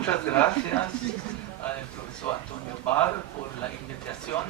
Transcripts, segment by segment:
Muchas gracias al profesor Antonio Barr por la invitación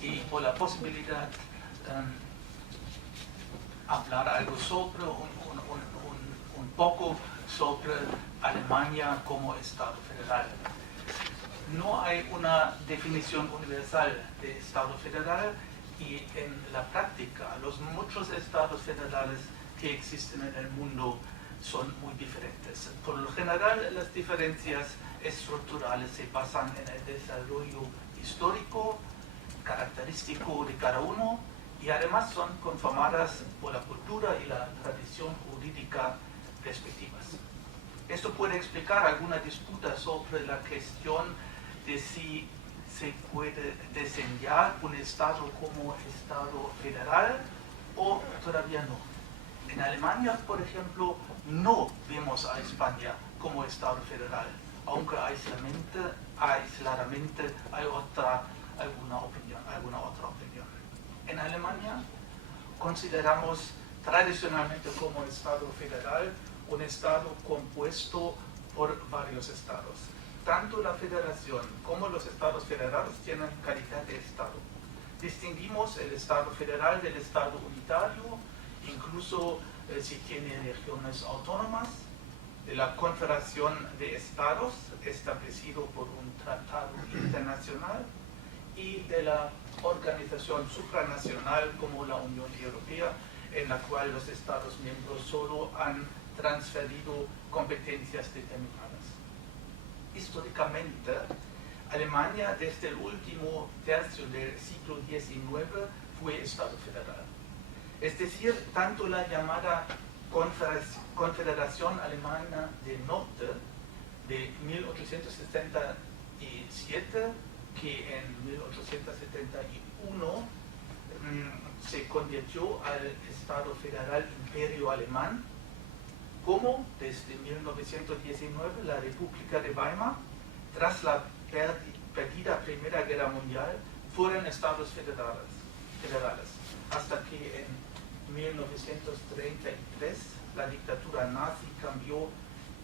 y por la posibilidad de hablar algo sobre un poco sobre Alemania como Estado federal. No hay una definición universal de Estado federal y en la práctica los muchos estados federales que existen en el mundo son muy diferentes. Por lo general, las diferencias estructurales se basan en el desarrollo histórico, característico de cada uno, y además son conformadas por la cultura y la tradición jurídica respectivas. Esto puede explicar alguna disputa sobre la cuestión de si se puede diseñar un Estado como Estado federal o todavía no. En Alemania, por ejemplo, no vemos a España como Estado federal, aunque aisladamente hay alguna otra opinión. En Alemania consideramos tradicionalmente como Estado federal un Estado compuesto por varios estados. Tanto la federación como los estados federados tienen calidad de Estado. Distinguimos el Estado federal del Estado unitario, incluso si tiene regiones autónomas, de la Confederación de Estados, establecido por un tratado internacional, y de la organización supranacional como la Unión Europea, en la cual los Estados miembros solo han transferido competencias determinadas. Históricamente, Alemania desde el último tercio del siglo XIX fue Estado federal. Es decir, tanto la llamada Confederación Alemana del Norte de 1867, que en 1871 se convirtió al Estado federal Imperio Alemán, como desde 1919 la República de Weimar, tras la perdida Primera Guerra Mundial, fueron estados federales, hasta que en 1933 la dictadura nazi cambió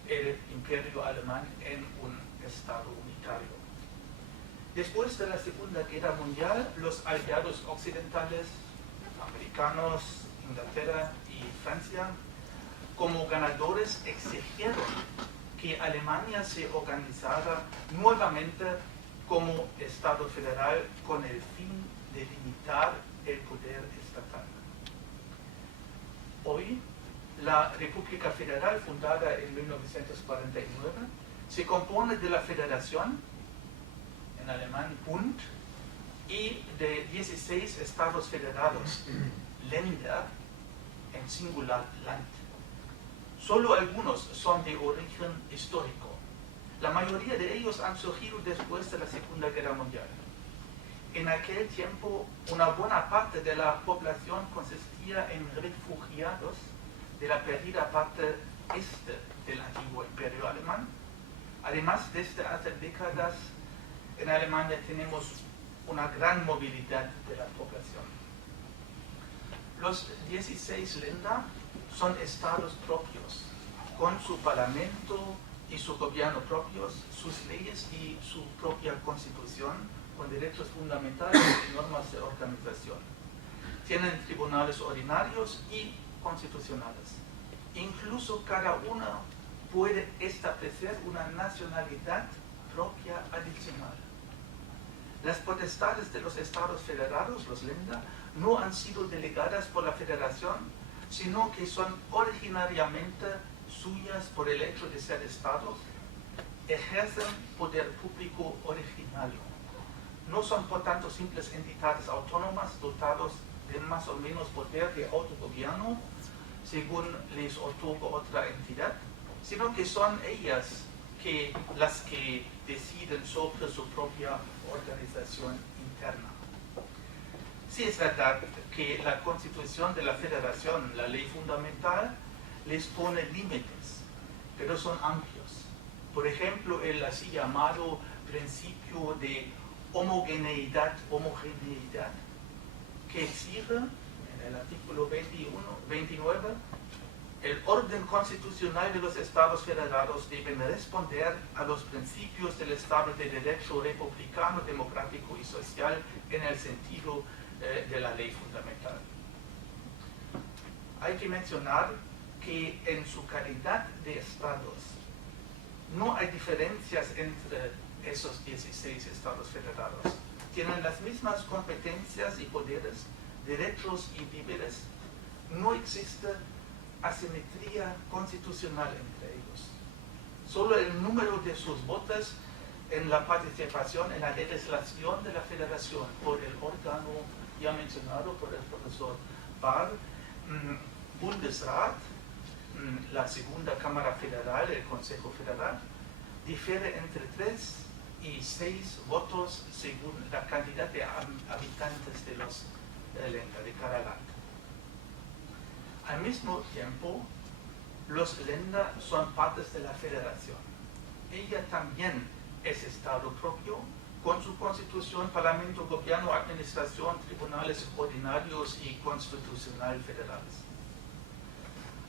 el Imperio Alemán en un Estado unitario. Después de la Segunda Guerra Mundial, los aliados occidentales, americanos, Inglaterra y Francia, como ganadores exigieron que Alemania se organizara nuevamente como Estado federal con el fin de limitar el poder estatal. Hoy, la República Federal, fundada en 1949, se compone de la Federación, en alemán Bund, y de 16 estados federados, Länder, en singular Land. Solo algunos son de origen histórico. La mayoría de ellos han surgido después de la Segunda Guerra Mundial. En aquel tiempo, una buena parte de la población consistía en refugiados de la perdida parte este del antiguo Imperio Alemán. Además, desde hace décadas, en Alemania tenemos una gran movilidad de la población. Los 16 Länder son estados propios, con su parlamento y su gobierno propios, sus leyes y su propia constitución, con derechos fundamentales y normas de organización. Tienen tribunales ordinarios y constitucionales. Incluso cada uno puede establecer una nacionalidad propia adicional. Las potestades de los estados federados, los Länder, no han sido delegadas por la federación, sino que son originariamente suyas por el hecho de ser estados, ejercen poder público originario. No son, por tanto, simples entidades autónomas dotadas de más o menos poder de autogobierno, según les otorga otra entidad, sino que son ellas las que deciden sobre su propia organización interna. Sí es verdad que la Constitución de la Federación, la ley fundamental, les pone límites, pero son amplios. Por ejemplo, el así llamado principio de homogeneidad, que exige, en el artículo 29, El orden constitucional de los Estados federados debe responder a los principios del Estado de Derecho republicano, democrático y social en el sentido de la ley fundamental. Hay que mencionar que en su calidad de Estados no hay diferencias entre esos 16 Estados federados. Tienen las mismas competencias y poderes, derechos y deberes. No existe asimetría constitucional entre ellos. Solo el número de sus votos en la participación en la legislación de la federación por el órgano ya mencionado por el profesor Barr, Bundesrat, la segunda Cámara Federal, el Consejo Federal, difiere entre 3 y 6 votos según la cantidad de habitantes de los Länder, de cada land. Al mismo tiempo, los Länder son partes de la federación. Ella también es Estado propio, con su constitución, parlamento, gobierno, administración, tribunales ordinarios y constitucional federales.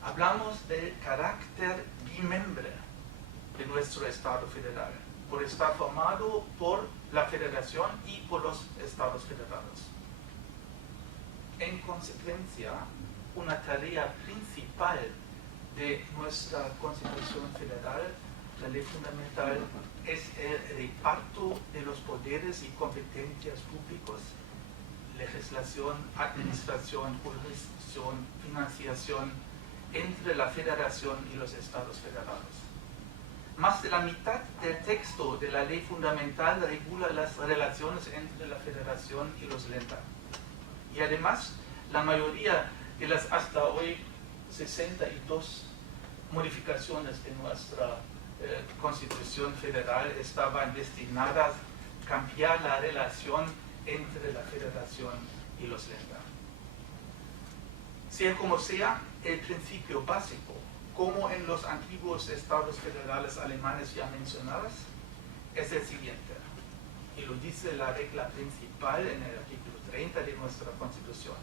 Hablamos del carácter bimembre de nuestro Estado federal, por estar formado por la federación y por los Estados federados. En consecuencia, una tarea principal de nuestra Constitución Federal, la ley fundamental, es el reparto de los poderes y competencias públicos, legislación, administración, jurisdicción, financiación, entre la Federación y los Estados federados. Más de la mitad del texto de la ley fundamental regula las relaciones entre la Federación y los Länder. Y además, la mayoría de las hasta hoy 62 modificaciones de nuestra Constitución Federal estaban destinadas a cambiar la relación entre la Federación y los Länder. Sea como sea, el principio básico, como en los antiguos estados federales alemanes ya mencionados, es el siguiente, y lo dice la regla principal en el artículo 30 de nuestra Constitución: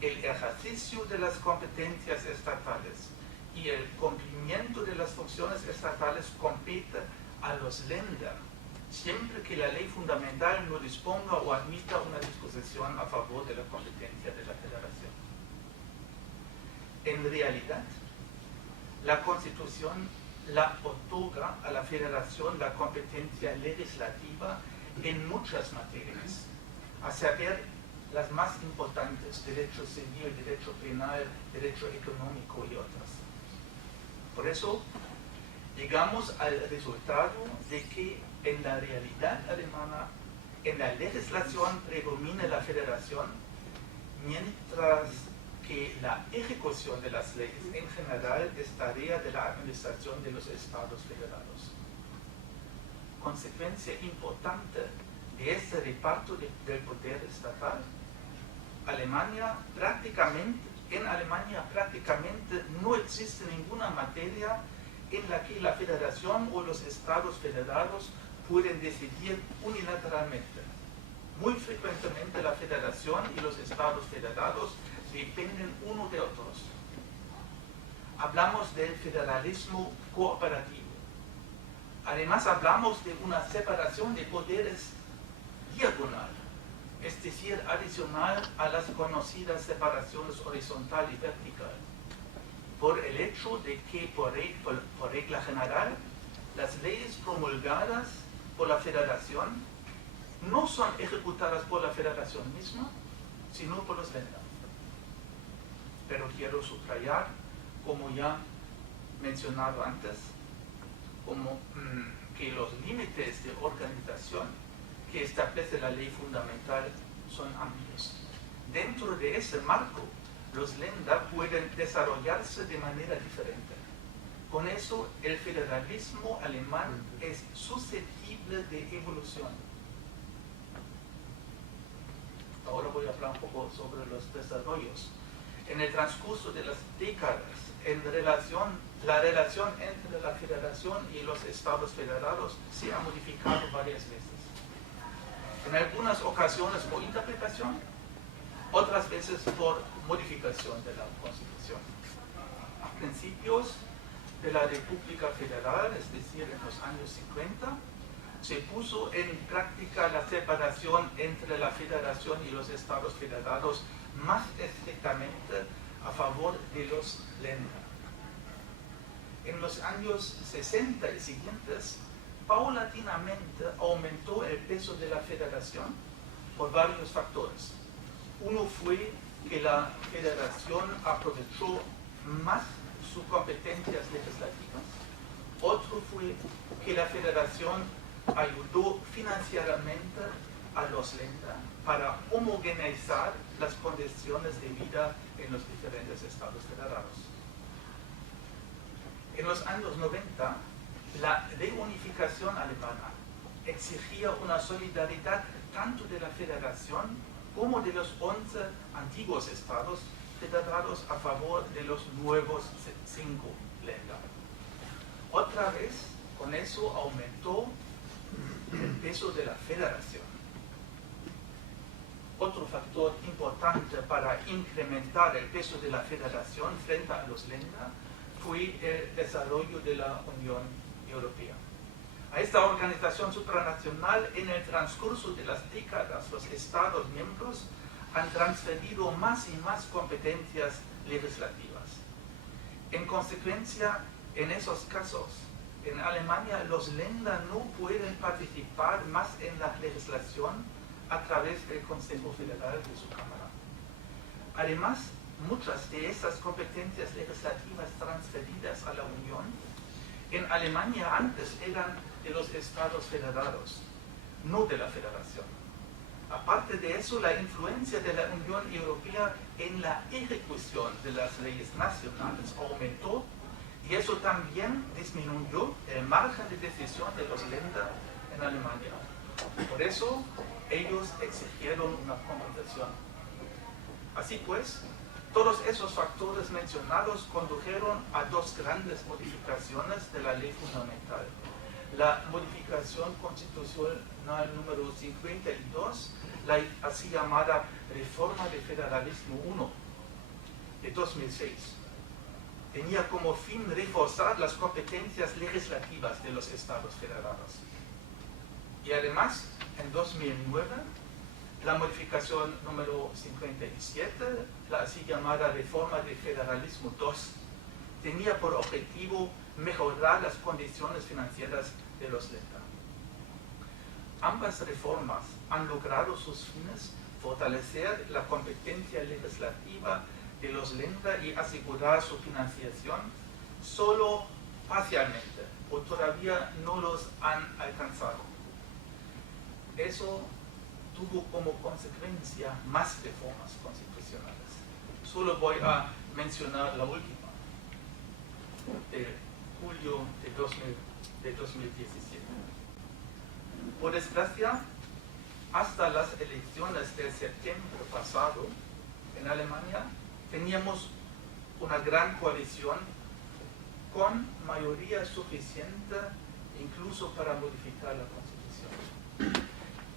el ejercicio de las competencias estatales y el cumplimiento de las funciones estatales compete a los Länder, siempre que la ley fundamental no disponga o admita una disposición a favor de la competencia de la Federación. En realidad, la Constitución la otorga a la Federación la competencia legislativa en muchas materias, a saber, las más importantes: derecho civil, derecho penal, derecho económico y otras. Por eso, llegamos al resultado de que en la realidad alemana, en la legislación predomina la federación, mientras que la ejecución de las leyes en general es tarea de la administración de los estados federados. Consecuencia importante de este reparto del poder estatal, en Alemania prácticamente no existe ninguna materia en la que la federación o los estados federados pueden decidir unilateralmente. Muy frecuentemente la federación y los estados federados dependen uno de otros. Hablamos del federalismo cooperativo. Además hablamos de una separación de poderes diagonal, es decir, adicional a las conocidas separaciones horizontal y vertical, por el hecho de que por regla general, las leyes promulgadas por la federación no son ejecutadas por la federación misma, sino por los Länder. Pero quiero subrayar, como ya mencionado antes, que los límites de organización que establece la ley fundamental son amplios. Dentro de ese marco, los Länder pueden desarrollarse de manera diferente. Con eso, el federalismo alemán es susceptible de evolución. Ahora voy a hablar un poco sobre los desarrollos. En el transcurso de las décadas, la relación entre la federación y los estados federados se ha modificado varias veces. En algunas ocasiones por interpretación, otras veces por modificación de la Constitución. principios de la República Federal, es decir, en los años 50, se puso en práctica la separación entre la Federación y los Estados federados más estrictamente a favor de los Länder. En los años 60 y siguientes, paulatinamente aumentó el peso de la Federación por varios factores. Uno fue que la Federación aprovechó más sus competencias legislativas. Otro fue que la Federación ayudó financieramente a los Länder para homogeneizar las condiciones de vida en los diferentes estados federados. En los años 90, la reunificación alemana exigía una solidaridad tanto de la Federación como de los 11 antiguos estados federados a favor de los nuevos 5 Länder. Otra vez, con eso aumentó el peso de la Federación. Otro factor importante para incrementar el peso de la Federación frente a los Länder fue el desarrollo de la Unión Europea. A esta organización supranacional, en el transcurso de las décadas, los Estados miembros han transferido más y más competencias legislativas. En consecuencia, en esos casos, en Alemania los Länder no pueden participar más en la legislación a través del Consejo Federal de su Cámara. Además, muchas de estas competencias legislativas transferidas a la Unión en Alemania antes eran de los Estados federados, no de la Federación. Aparte de eso, la influencia de la Unión Europea en la ejecución de las leyes nacionales aumentó y eso también disminuyó el margen de decisión de los Länder en Alemania. Por eso, ellos exigieron una compensación. Así pues, todos esos factores mencionados condujeron a dos grandes modificaciones de la ley fundamental. La modificación constitucional número 52, la así llamada Reforma del Federalismo I de 2006. Tenía como fin reforzar las competencias legislativas de los Estados federados. Y además, en 2009, la modificación número 57, la así llamada Reforma del Federalismo II, tenía por objetivo mejorar las condiciones financieras de los Länder. Ambas reformas han logrado sus fines fortalecer la competencia legislativa de los Länder y asegurar su financiación solo parcialmente, o todavía no los han alcanzado. Eso tuvo como consecuencia más reformas constitucionales. Solo voy a mencionar la última, de julio de 2017. Por desgracia, hasta las elecciones de septiembre pasado en Alemania, teníamos una gran coalición con mayoría suficiente incluso para modificar la Constitución.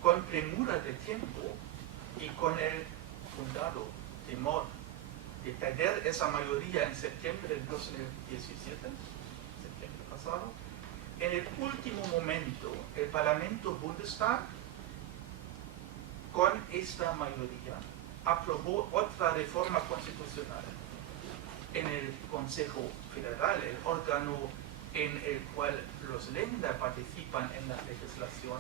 Con premura de tiempo y con el fundado temor de perder esa mayoría en septiembre de 2017, septiembre pasado, en el último momento el Parlamento Bundestag, con esta mayoría, aprobó otra reforma constitucional. En el Consejo Federal, el órgano en el cual los Länder participan en la legislación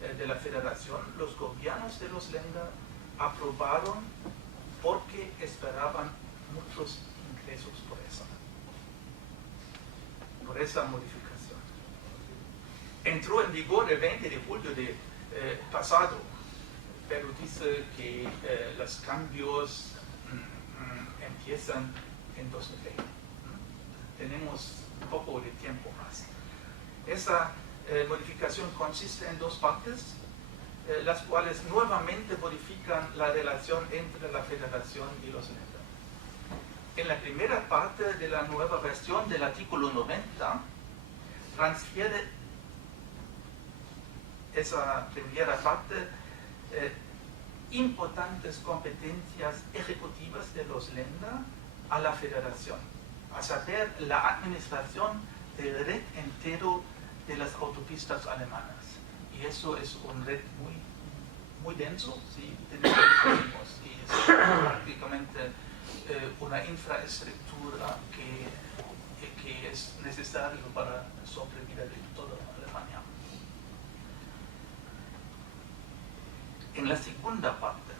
de la Federación, los gobiernos de los Länder aprobaron porque esperaban muchos ingresos por esa modificación. Entró en vigor el 20 de julio de pasado, pero dice que los cambios empiezan en 2020. Tenemos un poco de tiempo más. Esa modificación consiste en dos partes, las cuales nuevamente modifican la relación entre la Federación y los Länder. En la primera parte de la nueva versión del artículo 90, transfiere esa primera parte importantes competencias ejecutivas de los Länder a la Federación. a saber, la administración del red entero de las autopistas alemanas. Y eso es un red muy denso, ¿sí? Y es prácticamente una infraestructura que es necesario para la sobrevida de toda Alemania. En la segunda parte,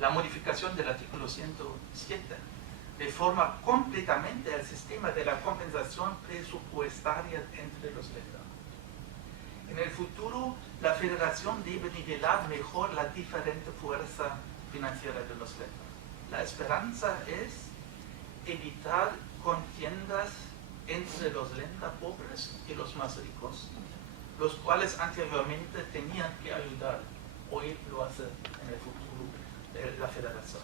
la modificación del artículo 107 reforma completamente el sistema de la compensación presupuestaria entre los Länder. En el futuro, la federación debe nivelar mejor la diferente fuerza financiera de los Länder. La esperanza es evitar contiendas entre los Länder pobres y los más ricos, los cuales anteriormente tenían que ayudar. Hoy lo hace en el futuro la federación.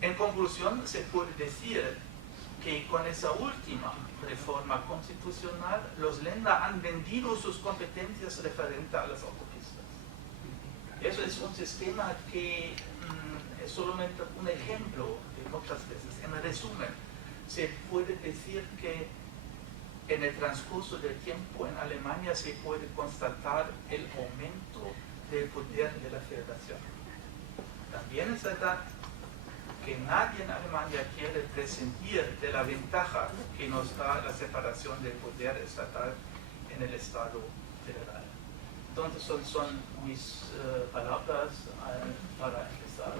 En conclusión, se puede decir que con esa última reforma constitucional, los Länder han vendido sus competencias referentes a las autopistas. Eso es un sistema que es solamente un ejemplo de muchas veces. En resumen, se puede decir que en el transcurso del tiempo en Alemania se puede constatar el aumento del poder de la federación. También es verdad que nadie en Alemania quiere prescindir de la ventaja que nos da la separación del poder estatal en el Estado federal. Entonces son mis palabras para empezar.